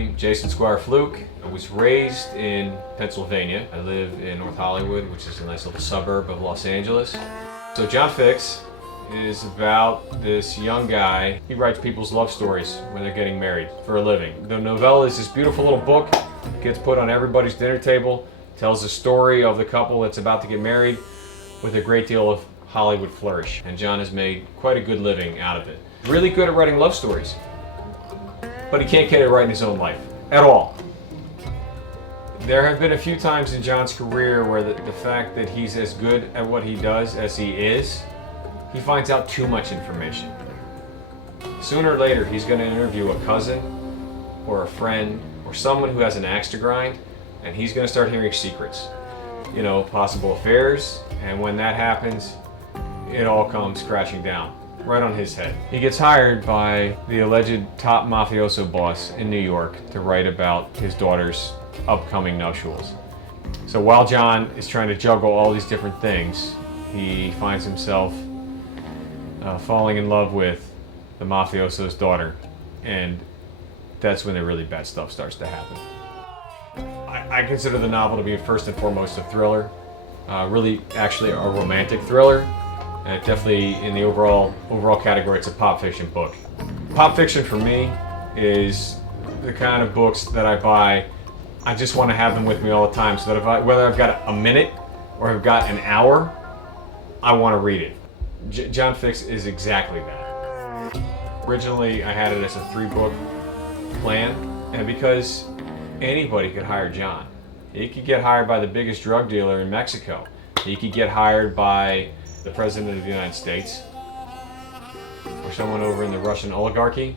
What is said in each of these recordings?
name Jason Squire Fluck. I was raised in Pennsylvania. I live in North Hollywood, which is a nice little suburb of Los Angeles. So JON FIXX is about this young guy. He writes people's love stories when they're getting married for a living. The novella is this beautiful little book, gets put on everybody's dinner table, tells the story of the couple that's about to get married with a great deal of Hollywood flourish. And John has made quite a good living out of it. Really good at writing love stories, but he can't get it right in his own life at all. There have been a few times in John's career where the fact that he's as good at what he does as he is, he finds out too much information. Sooner or later, he's going to interview a cousin or a friend or someone who has an axe to grind, and he's going to start hearing secrets, you know, possible affairs, and when that happens, it all comes crashing down right on his head. He gets hired by the alleged top mafioso boss in New York to write about his daughter's upcoming nuptials. So while John is trying to juggle all these different things, he finds himself falling in love with the mafioso's daughter, and that's when the really bad stuff starts to happen. I consider the novel to be first and foremost a thriller, really actually a romantic thriller. Definitely in the overall category, it's a pop fiction book. Pop fiction for me is the kind of books that I buy, I just want to have them with me all the time, so that whether I've got a minute or I've got an hour, I want to read it. JON FIXX is exactly that. Originally, I had it as a 3-book plan, and because anybody could hire John. He could get hired by the biggest drug dealer in Mexico. He could get hired by the President of the United States or someone over in the Russian oligarchy.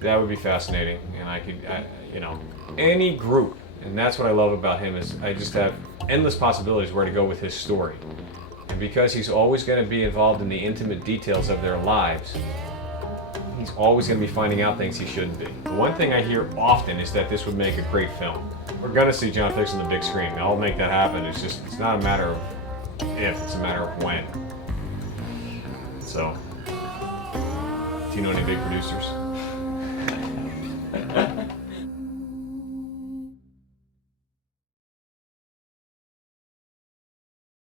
That would be fascinating, and you know, any group. And that's what I love about him, is I just have endless possibilities where to go with his story. And because he's always going to be involved in the intimate details of their lives, he's always going to be finding out things he shouldn't be. The one thing I hear often is that this would make a great film. We're going to see JON FIXX on the big screen. I'll make that happen. It's not a matter of if, it's a matter of when. So, do you know any big producers?